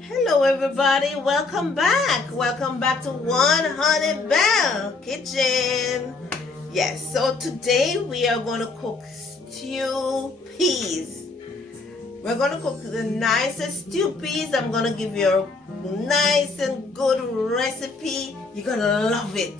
Hello everybody, welcome back. Welcome back to One Honey Bell Kitchen. Yes, so today we are going to cook stew peas. We're going to cook the nicest stew peas. I'm going to give you a nice and good recipe. You're going to love it.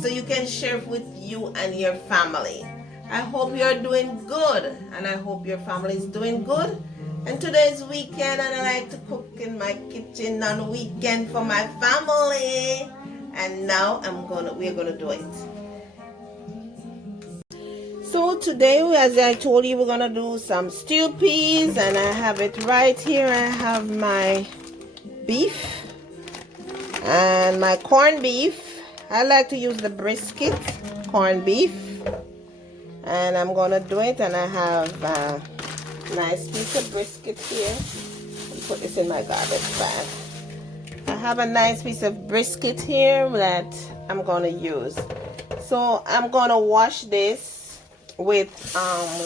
So you can share it with you and your family. I hope you're doing good and I hope your family is doing good. And today's weekend and I like to cook in my kitchen on the weekend for my family. And now we're gonna do it. So today, as I told you, we're gonna do some stew peas, and I have it right here. I have my beef and my corned beef. I like to use the brisket corned beef, and I'm gonna do it. And I have a nice piece of brisket here. I'll put this in my garbage bag. I have a nice piece of brisket here that I'm gonna use. So I'm gonna wash this with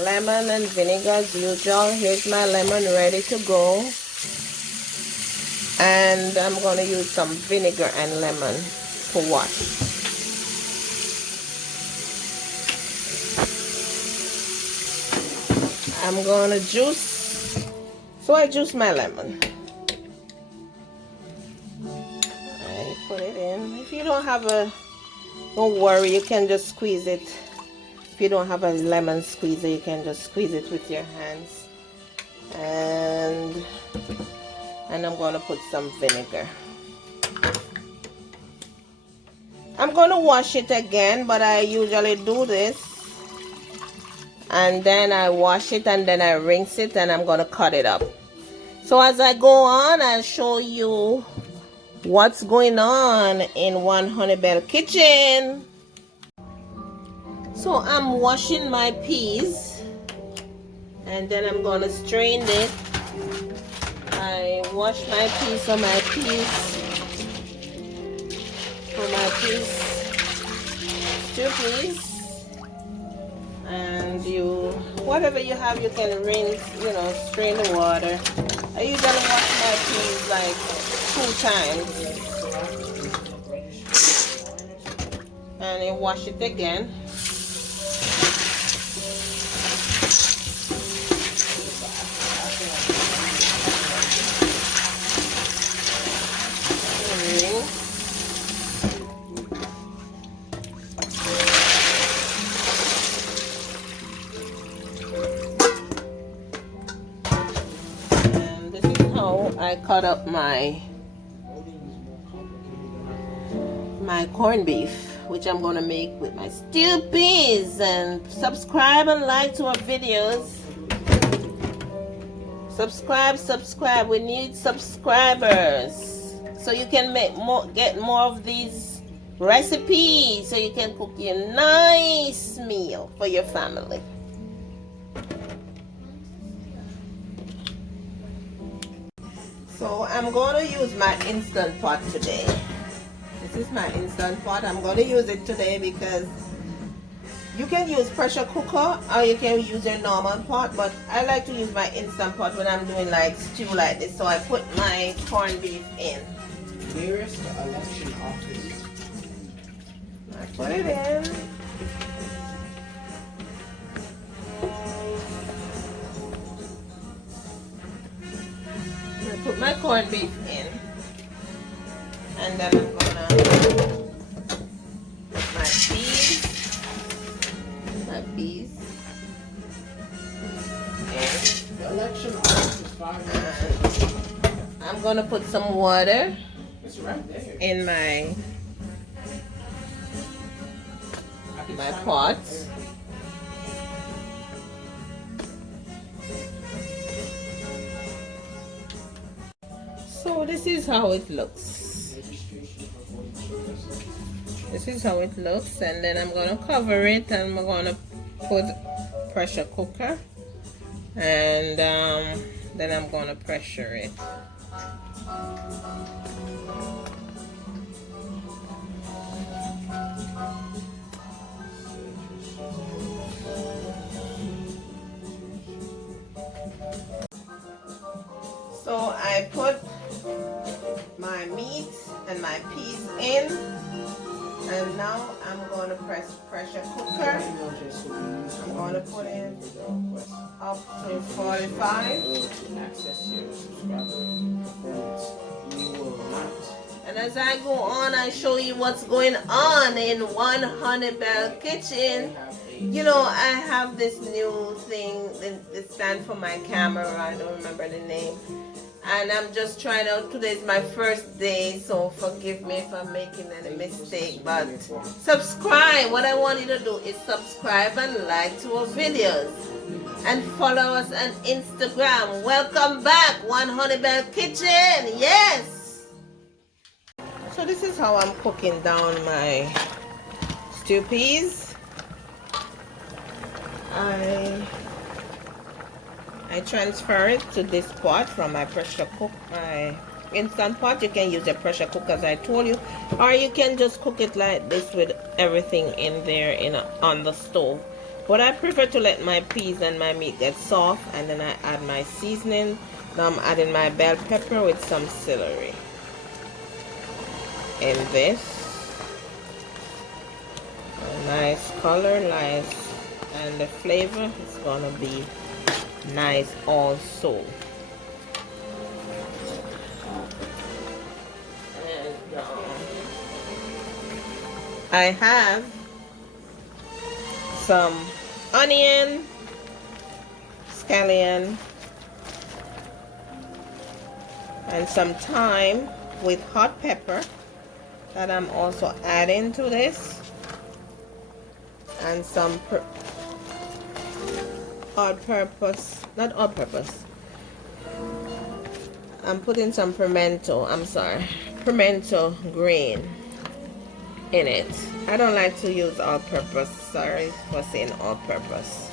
lemon and vinegar as usual. Here's my lemon ready to go, and I'm gonna use some vinegar and lemon to wash. I'm gonna juice, so I juice my lemon. I put it in. If you don't have don't worry, you can just squeeze it. If you don't have a lemon squeezer, you can just squeeze it with your hands. And I'm gonna put some vinegar. I'm gonna wash it again, but I usually do this. And then I wash it and then I rinse it, and I'm gonna cut it up. So as I go on, I'll show you what's going on in One Honey Bell Kitchen. So I'm washing my peas, and then I'm gonna strain it. I wash my peas for my stew peas. And whatever you have, you can rinse, strain the water. I usually wash my peas like 2 times. And I wash it again. I cut up my corned beef, which I'm gonna make with my stew peas. And subscribe and like to our videos. Subscribe. We need subscribers so you can get more of these recipes, so you can cook your nice meal for your family. So I'm going to use my Instant Pot today. This is my Instant Pot. I'm going to use it today because you can use pressure cooker or you can use your normal pot, but I like to use my Instant Pot when I'm doing like stew like this. So I put my corned beef in. Where is the election office? I put it in. I put my corned beef in, and then I'm gonna put my peas in. The election office is 5 minutes. I'm gonna put some water It's right there. in my pot. So this is how it looks. And then I'm gonna cover it, and I'm gonna put pressure cooker, and then I'm gonna pressure it. So I put and my peas in. And now I'm going to press pressure cooker. I'm going to put in up to 45. And as I go on, I show you what's going on in One Honey Bell Kitchen. You know, I have this new thing that stands for my camera. I don't remember the name. And I'm just trying out. Today's my first day, so forgive me if I'm making any mistake. But subscribe. What I want you to do is subscribe and like to our videos. And follow us on Instagram. Welcome back, One Honey Bell Kitchen. Yes! So this is how I'm cooking down my stew peas. I transfer it to this pot from my pressure cook, my instant pot. You can use a pressure cooker as I told you, or you can just cook it like this with everything in there on the stove. But I prefer to let my peas and my meat get soft, and then I add my seasoning. Now I'm adding my bell pepper with some celery in this. A nice color, nice, and the flavor is gonna be nice also. And I have some onion, scallion, and some thyme with hot pepper that I'm also adding to this, and some I'm putting some pimento green in it. I don't like to use all-purpose, sorry for saying all-purpose.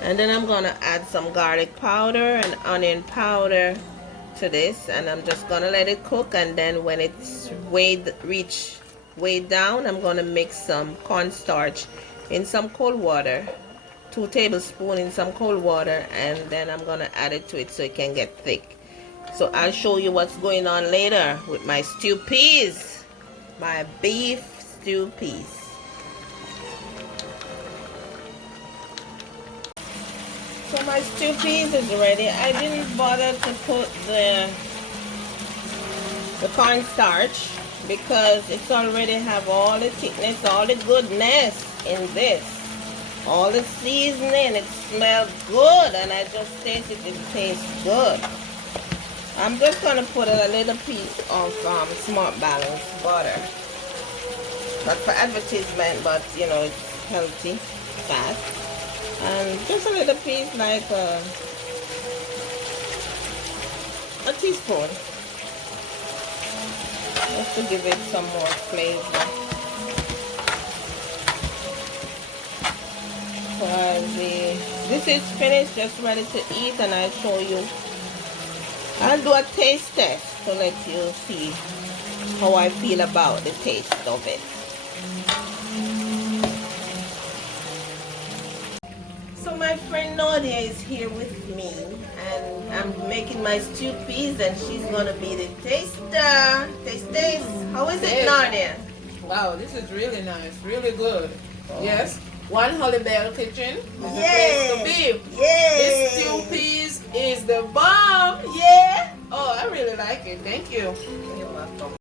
And then I'm gonna add some garlic powder and onion powder to this, and I'm just gonna let it cook. And then when it's way down, I'm gonna mix some cornstarch in some cold water, 2 tablespoons in some cold water, and then I'm gonna add it to it so it can get thick. So I'll show you what's going on later with my stew peas, my beef stew peas. So my stew peas is ready. I didn't bother to put the cornstarch because it's already have all the thickness, all the goodness in this. All the seasoning, it smells good, and I just taste it, it tastes good. I'm just going to put a little piece of smart balanced butter. Not for advertisement, but you know, it's healthy fat. And just a little piece, like a teaspoon. Just to give it some more flavor. This is finished, just ready to eat, and I'll show you. I'll do a taste test to let you see how I feel about the taste of it. So my friend Nadia is here with me, and I'm making my stew peas, and she's gonna be the taster. Taste. How is it, Nadia? Wow, this is really nice, really good. Oh. Yes. One Honey Bell Kitchen is the place to be. Yay! This stew peas is the bomb. Yeah. Oh, I really like it. Thank you. You're welcome.